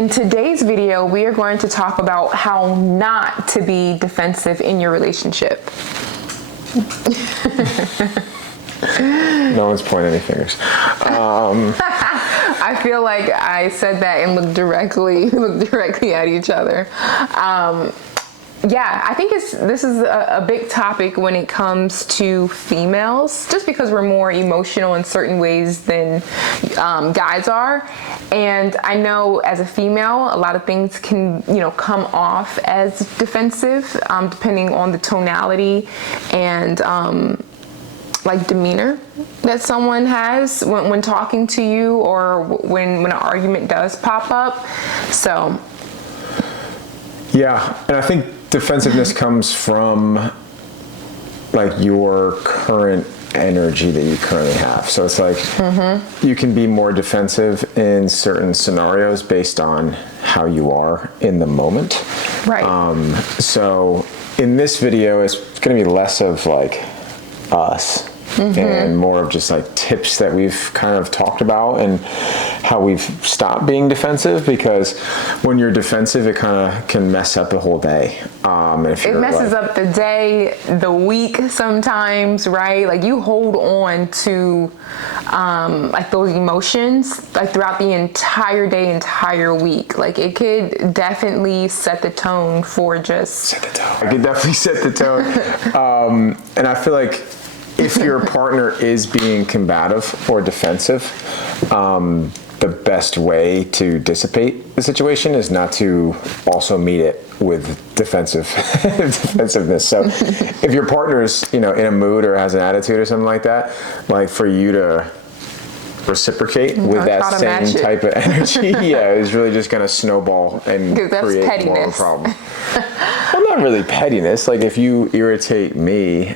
In today's video, we are going to talk about how not to be defensive in your relationship. No one's pointing any fingers. I feel like I said that and looked directly at each other. Yeah, I think this is a big topic when it comes to females, just because we're more emotional in certain ways than guys are. And I know as a female, a lot of things can, come off as defensive, depending on the tonality and like demeanor that someone has when talking to you, or when an argument does pop up. So yeah, and I think defensiveness comes from like your current energy that you currently have. So it's like you can be more defensive in certain scenarios based on how you are in the moment. Right. So in this video, it's going to be less of like us and more of just like tips that we've kind of talked about and how we've stopped being defensive, because when you're defensive, it kind of can mess up the whole day. It messes up the day, the week sometimes, right? Like you hold on to like those emotions like throughout the entire day, entire week. Like it could definitely set the tone for just... Set the tone. I could definitely set the tone. And I feel like if your partner is being combative or defensive, the best way to dissipate the situation is not to also meet it with defensiveness. So if your partner's, in a mood or has an attitude or something like that, like for you to reciprocate with that same type of energy, is really just going to snowball and create more problems. Well, not really pettiness. Like if you irritate me,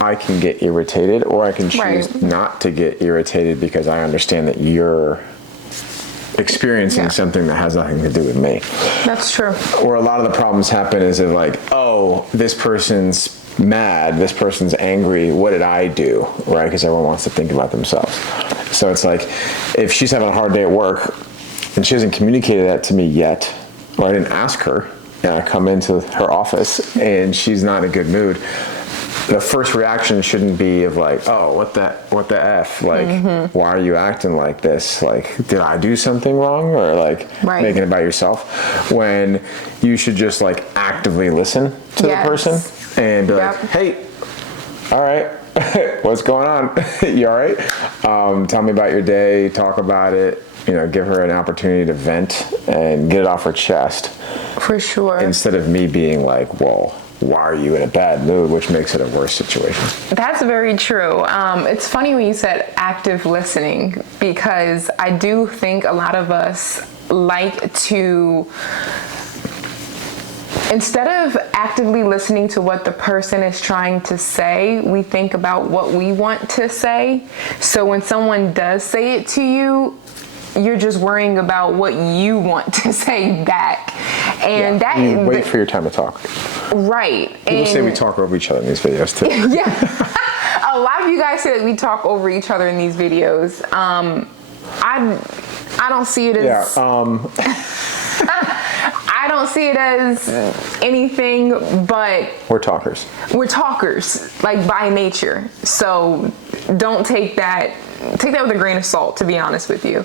I can get irritated, or I can choose not to get irritated because I understand that you're experiencing something that has nothing to do with me. That's true. Or a lot of the problems happen is of like, oh, this person's mad, this person's angry, what did I do, right? Because everyone wants to think about themselves. So it's like, if she's having a hard day at work and she hasn't communicated that to me yet, or I didn't ask her, and I come into her office and she's not in a good mood, the first reaction shouldn't be of like, oh, what the F? Like, why are you acting like this? Like, did I do something wrong? Or like making it about yourself? When you should just like actively listen to the person and be like, hey, all right, what's going on? You all right? Tell me about your day, talk about it, give her an opportunity to vent and get it off her chest. For sure. Instead of me being like, well, why are you in a bad mood, which makes it a worse situation. That's very true. It's funny when you said active listening, because I do think a lot of us like to, instead of actively listening to what the person is trying to say, we think about what we want to say. So when someone does say it to you, you're just worrying about what you want to say back. And wait for your time to talk. Right. People say we talk over each other in these videos too. Yeah. A lot of you guys say that we talk over each other in these videos. I don't see it as... I don't see it as anything but... We're talkers, like by nature. So don't take that with a grain of salt, to be honest with you.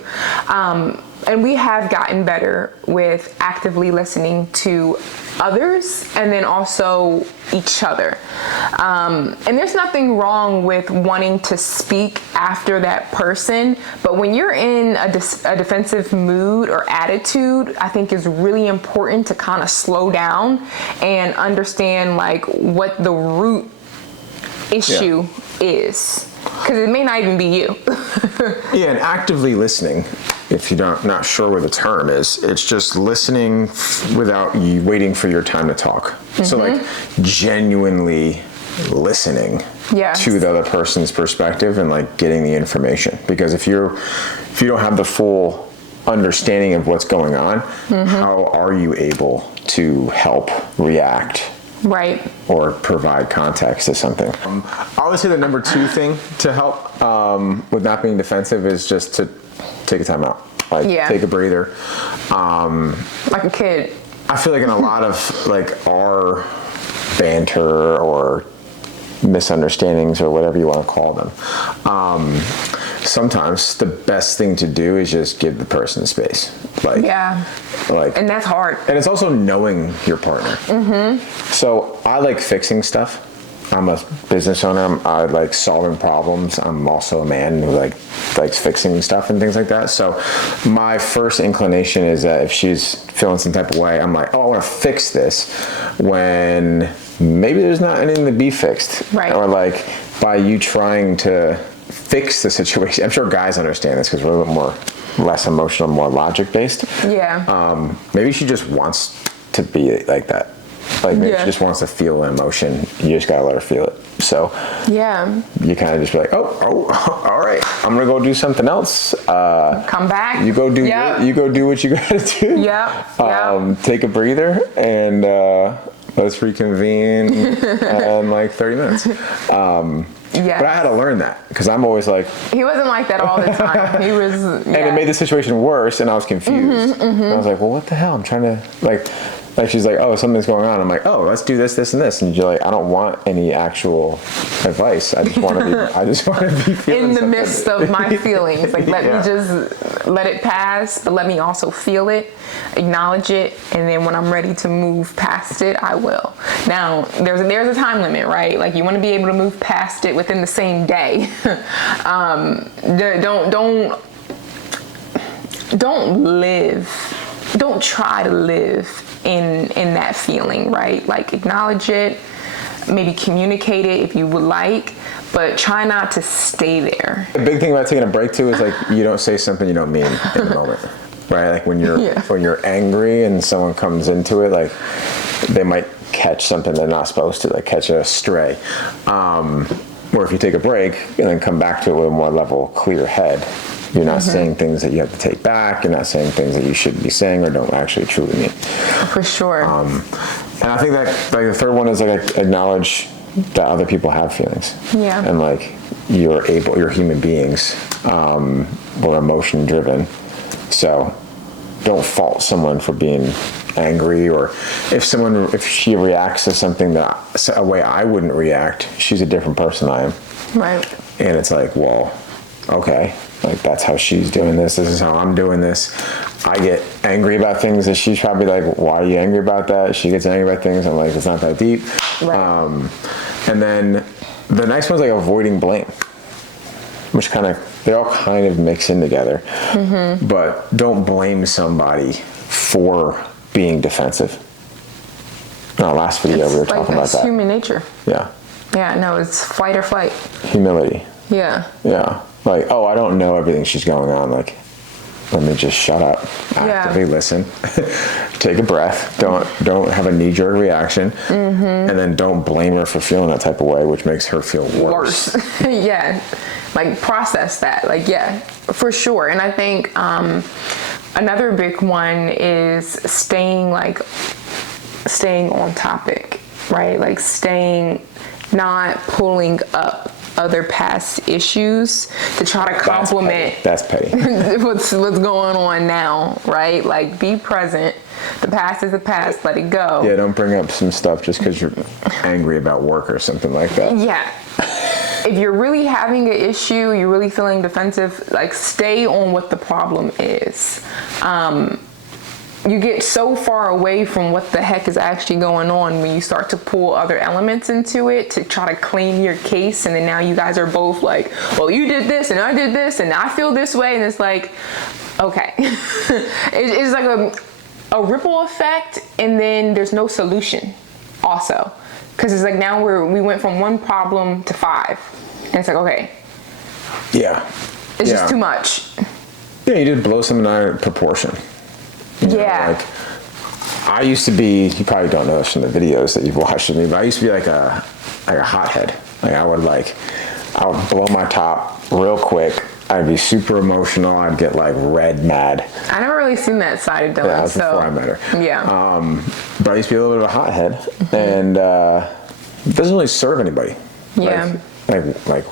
And we have gotten better with actively listening to others and then also each other. And there's nothing wrong with wanting to speak after that person, but when you're in a defensive mood or attitude, I think it's really important to kind of slow down and understand like what the root issue is. Because it may not even be you. Yeah, and actively listening, if you're not sure what the term is, it's just listening without you waiting for your time to talk. So like genuinely listening to the other person's perspective and like getting the information. Because if you don't have the full understanding of what's going on, how are you able to help react? Right. Or provide context to something. I would say the number 2 thing to help with not being defensive is just to take a time out. Like, take a breather. Like a kid. I feel like in a lot of like our banter or misunderstandings or whatever you want to call them, sometimes the best thing to do is just give the person space. Like, and that's hard. And it's also knowing your partner. So I like fixing stuff. I'm a business owner. I like solving problems. I'm also a man who likes fixing stuff and things like that. So my first inclination is that if she's feeling some type of way, I'm like, oh, I want to fix this, when maybe there's not anything to be fixed. Right. Or like by you trying to fix the situation. I'm sure guys understand this because we're a little less emotional, more logic based. Yeah. Maybe she just wants to be like that. Like maybe she just wants to feel an emotion. You just gotta let her feel it. So you kind of just be like, oh, all right, I'm gonna go do something else. Come back. You go do you go do what you gotta do. Take a breather and let's reconvene in like 30 minutes. But I had to learn that because I'm always like, he wasn't like that all the time. He was, and it made the situation worse, and I was confused. And I was like, well, what the hell? I'm trying to like she's like, oh, something's going on. I'm like, oh, let's do this, this, and this. And you're like, I don't want any actual advice. I just want to be feeling in the something. midst of my feelings. Like, let me just let it pass, but let me also feel it, acknowledge it, and then when I'm ready to move past it, I will. Now, there's a time limit, right? Like, you want to be able to move past it within the same day. Don't try to live in that feeling, right? Like, acknowledge it, maybe communicate it if you would like, but try not to stay there. The big thing about taking a break too is like, you don't say something you don't mean in the moment, right? Like when you're angry and someone comes into it, like they might catch something they're not supposed to, like catch a stray. Or if you take a break and then come back to it with a more level, clear head, you're not saying things that you have to take back. You're not saying things that you shouldn't be saying or don't actually truly mean. For sure. And I think that like the third one is like acknowledge that other people have feelings. Yeah. And like you're human beings. We're emotion driven. So don't fault someone for being angry, or if she reacts to something that a way I wouldn't react, she's a different person I am. Right. And it's like, well, okay, like that's how she's doing this. This is how I'm doing this. I get angry about things that she's probably like, why are you angry about that? She gets angry about things. I'm like, it's not that deep. Right. And then the next one's like avoiding blame, which they all kind of mix in together. But don't blame somebody for being defensive. In our last video, we were talking about that. It's human nature. Yeah. Yeah, no, it's fight or flight. Humility. Yeah. Yeah. Like, oh, I don't know everything she's going on. Like, let me just shut up, actively listen, take a breath, don't have a knee-jerk reaction, and then don't blame her for feeling that type of way, which makes her feel worse. Yeah, like process that, like, yeah, for sure. And I think another big one is staying on topic, right? Like not pulling up other past issues to try to complement that's petty. what's going on now, right? Like, be present. The past is the past, let it go. Yeah, don't bring up some stuff just because you're angry about work or something like that. Yeah. If you're really having an issue, you're really feeling defensive, like, stay on what the problem is. You get so far away from what the heck is actually going on when you start to pull other elements into it to try to claim your case, and then now you guys are both like, well, you did this and I did this and I feel this way, and it's like, okay. It's like a ripple effect, and then there's no solution also, because it's like now we went from one problem to 5, and it's like, okay, it's just too much. Yeah, you did blow something out of proportion. You know, like, I used to be, you probably don't know this from the videos that you've watched of me, but I used to be like a hothead. Like, I would blow my top real quick. I'd be super emotional. I'd get like red mad. I never really seen that side of Dylan. Yeah, that was before I met her. Yeah. But I used to be a little bit of a hothead, and it doesn't really serve anybody. Yeah. Like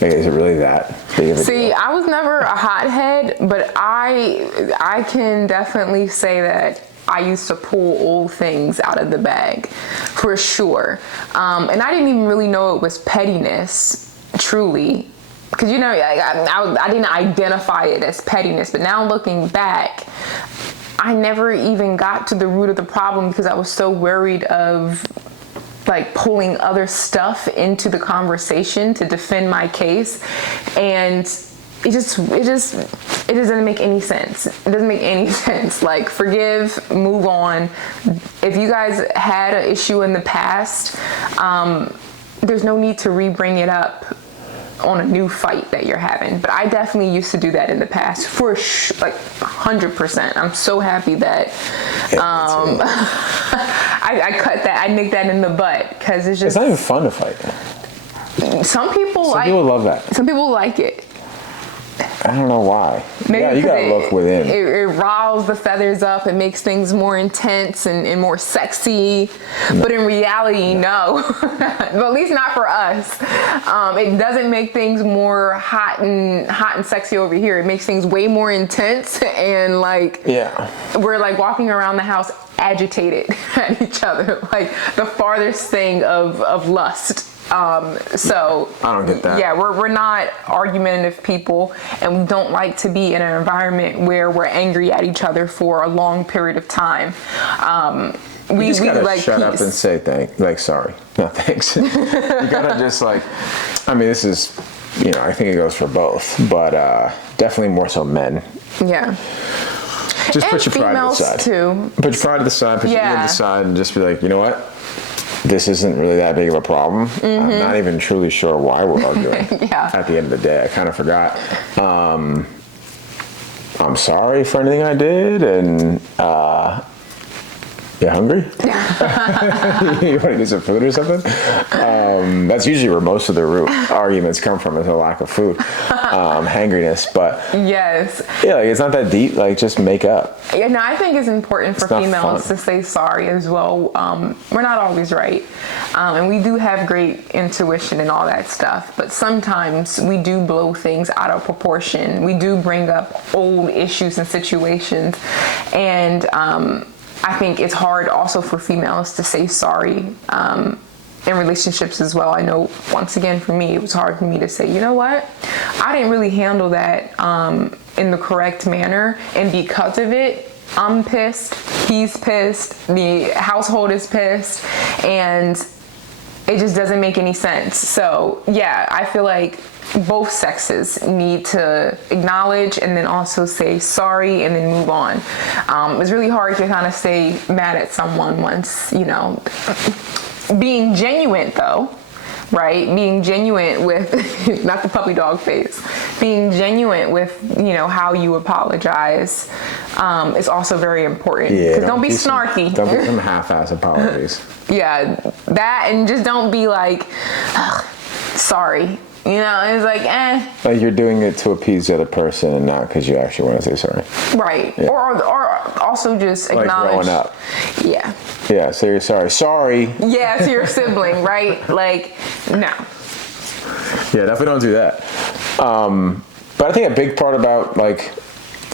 Like, is it really that big of a See, deal? I was never a hothead, but I can definitely say that I used to pull old things out of the bag, for sure. And I didn't even really know it was pettiness, truly. Because, you know, I didn't identify it as pettiness, but now looking back, I never even got to the root of the problem because I was so worried of like pulling other stuff into the conversation to defend my case. And it just doesn't make any sense. It doesn't make any sense. Like, forgive, move on. If you guys had an issue in the past, there's no need to re-bring it up on a new fight that you're having. But I definitely used to do that in the past, for like 100%. I'm so happy that I cut that, I nicked that in the butt, because it's just, it's not even fun to fight. some people love that. Some people like it. I don't know why. Maybe yeah, you gotta look within. It riles the feathers up. It makes things more intense and more sexy. No. But in reality, no. But at least not for us. It doesn't make things more hot and sexy over here. It makes things way more intense, and like, yeah, we're like walking around the house agitated at each other, like the farthest thing of lust. So I don't get that. Yeah, we're not argumentative people, and we don't like to be in an environment where we're angry at each other for a long period of time. We just gotta like shut peace. up and say sorry. No thanks. You gotta just like, I mean, this is, you know, I think it goes for both, but definitely more so men. Yeah. Just and put your pride to the side. Too. Put your pride to the side. Put your ego to the side, and just be like, you know what? This isn't really that big of a problem. I'm not even truly sure why we're arguing. Yeah. At the end of the day, I kind of forgot. I'm sorry for anything I did, and you hungry? You want to get some food or something? That's usually where most of the root arguments come from, is a lack of food, hangriness. But yes, yeah, like, it's not that deep. Like, just make up. Yeah, no, I think it's important for females to say sorry as well. We're not always right, and we do have great intuition and all that stuff. But sometimes we do blow things out of proportion. We do bring up old issues and situations, and I think it's hard also for females to say sorry in relationships as well. I know, once again, for me, it was hard for me to say, you know what, I didn't really handle that in the correct manner, and because of it, I'm pissed, he's pissed, the household is pissed, and it just doesn't make any sense. So yeah, I feel like both sexes need to acknowledge and then also say sorry and then move on. It's really hard to kind of stay mad at someone once, you know, being genuine though, right? Being genuine with, not the puppy dog face, being genuine with, you know, how you apologize is also very important. Yeah, don't be snarky. Don't be some half-ass apologies. Yeah, that, and just don't be like, sorry. You know, it's like, Like, you're doing it to appease the other person and not because you actually want to say sorry. Right. Yeah. Or also just acknowledge. Like growing up. Yeah. Yeah, say you're sorry. Sorry. Yeah, to your sibling, right? Like, no. Yeah, definitely don't do that. But I think a big part about, like,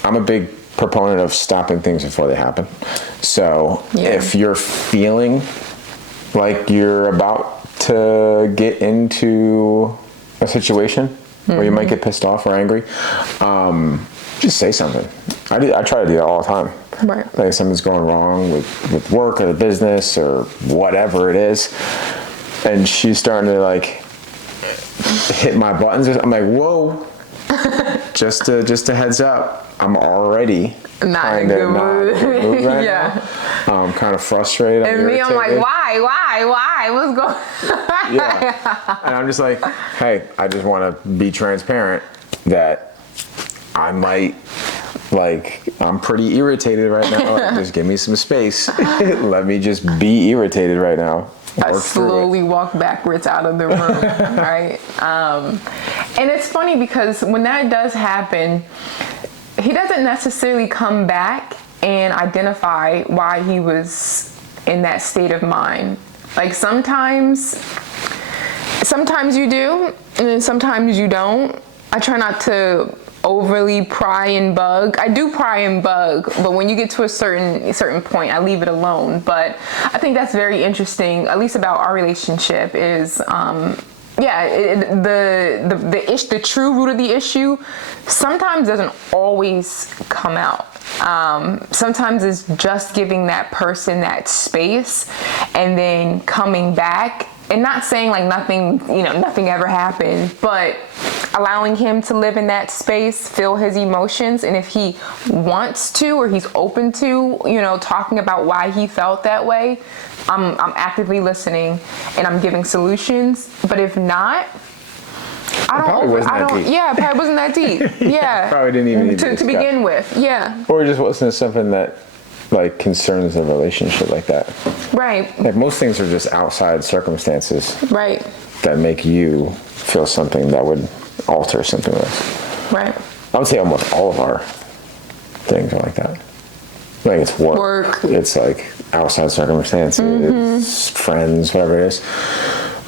I'm a big proponent of stopping things before they happen. So if you're feeling like you're about to get into a situation where you might get pissed off or angry, just say something. I try to do that all the time. Right. Like, if something's going wrong with work or the business or whatever it is, and she's starting to like hit my buttons, I'm like, whoa, just a heads up, I'm already not in a good mood right yeah now. I'm kind of frustrated. And me, I'm like, why what's going on? Yeah. And I'm just like, hey, I just want to be transparent that I might, like, I'm pretty irritated right now. Just give me some space. Let me just be irritated right now. I slowly walk backwards out of the room, right? And it's funny because when that does happen, he doesn't necessarily come back and identify why he was in that state of mind. Like, sometimes Sometimes you do, and then sometimes you don't. I try not to overly pry and bug. I do pry and bug, but when you get to a certain point, I leave it alone. But I think that's very interesting, at least about our relationship, is the true root of the issue sometimes doesn't always come out. Sometimes it's just giving that person that space and then coming back and not saying like nothing ever happened, but allowing him to live in that space, feel his emotions, and if he wants to or he's open to, talking about why he felt that way, I'm actively listening and I'm giving solutions. But if not, it probably wasn't that deep. Yeah. Probably didn't even need to begin with. Yeah. Or it just wasn't something that like concerns the relationship like that. Right. Like most things are just outside circumstances. Right. That make you feel something that would alter something else. Right. I would say almost all of our things are like that. Like it's work. It's like outside circumstances, it's friends, whatever it is.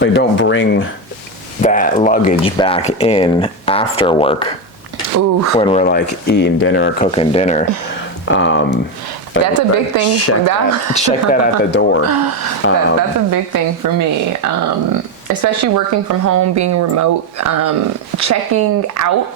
Like don't bring that luggage back in after work. Ooh. When we're like eating dinner or cooking dinner. That's a big thing for that. Check that at the door. That's a big thing for me. Especially working from home, being remote, checking out,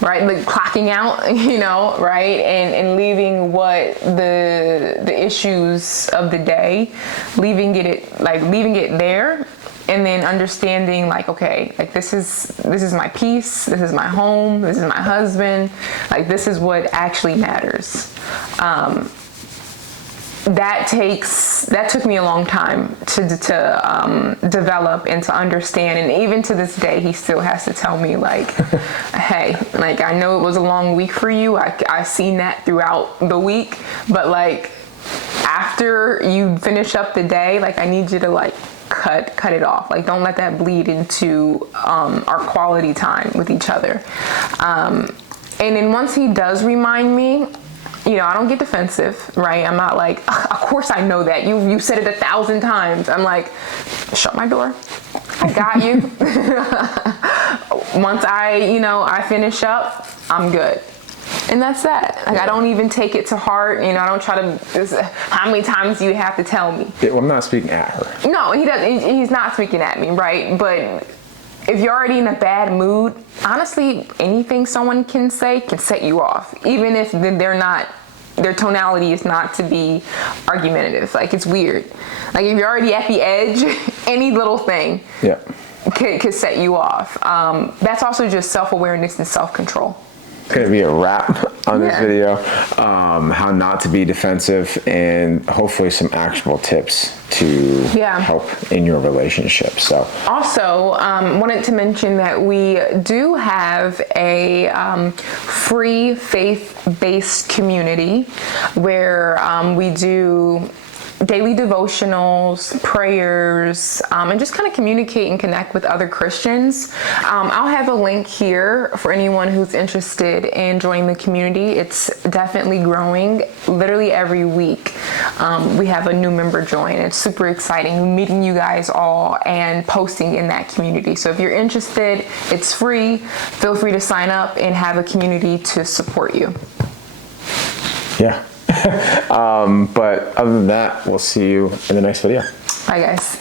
right? Like clocking out, right? And leaving what the issues of the day, leaving it there. And then understanding like, okay, like this is my peace, this is my home, this is my husband, like this is what actually matters. That took me a long time to develop and to understand, and even to this day he still has to tell me like, hey, like I know it was a long week for you, I seen that throughout the week, but like after you finish up the day, like I need you to like cut it off. Like don't let that bleed into our quality time with each other. And then once he does remind me, I don't get defensive, right? I'm not like, of course I know that. You said it 1,000 times. I'm like, shut my door. I got you. Once I finish up, I'm good. And that's that. Like I don't even take it to heart. I don't try to. How many times do you have to tell me? Yeah, well, I'm not speaking at her. No, he doesn't. He's not speaking at me, right? But if you're already in a bad mood, honestly, anything someone can say can set you off, even if they're not. Their tonality is not to be argumentative. Like it's weird. Like if you're already at the edge, any little thing could set you off. That's also just self-awareness and self-control. It's going to be a wrap on this video. How not to be defensive, and hopefully some actionable tips to help in your relationship. So also wanted to mention that we do have a free faith-based community where we do daily devotionals, prayers, and just kind of communicate and connect with other Christians. I'll have a link here for anyone who's interested in joining the community. It's definitely growing. Literally every week we have a new member join. It's super exciting meeting you guys all and posting in that community. So if you're interested, it's free. Feel free to sign up and have a community to support you. Yeah. But other than that, we'll see you in the next video. Bye, guys.